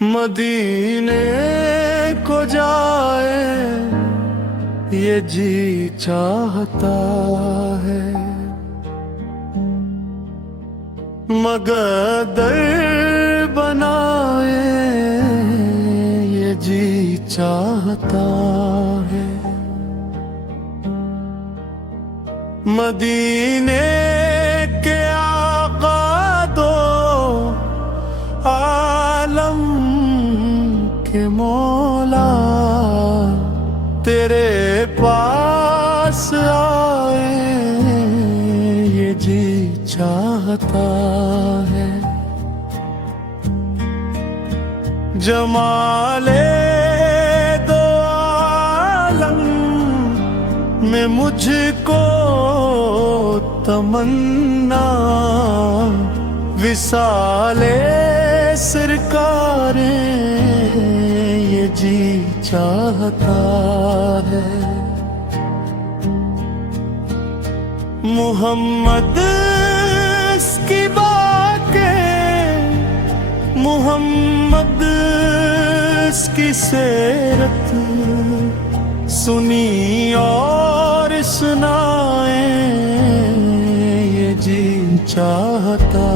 मदीने को जाए ये जी चाहता है, मगर दर बनाए ये जी चाहता है। मदीने के आका दो आलम के मौला तेरे पास आए ये जी चाहता है। जमाले दो आलम में मुझको तमन्ना, विसाले सरकारे ये जी चाहता है। मुहम्मद की बातें, मुहम्मद की सीरत सुनी और सुनाए ये जी चाहता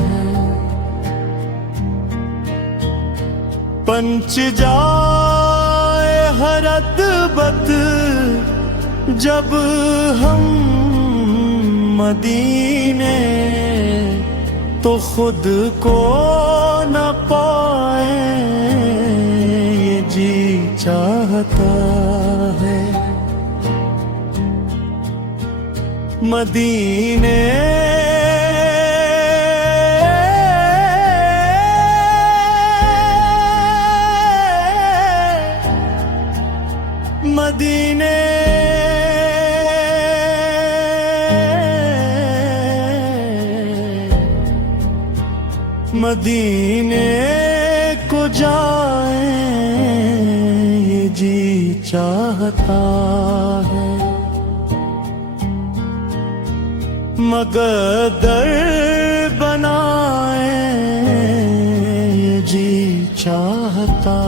है। पंच जाए हर अदबत जब हम मदीने, तो खुद को न पाए ये जी चाहता है। मदीने मदीने मदीने को जाए ये जी चाहता है, मगर दर बनाए ये जी चाहता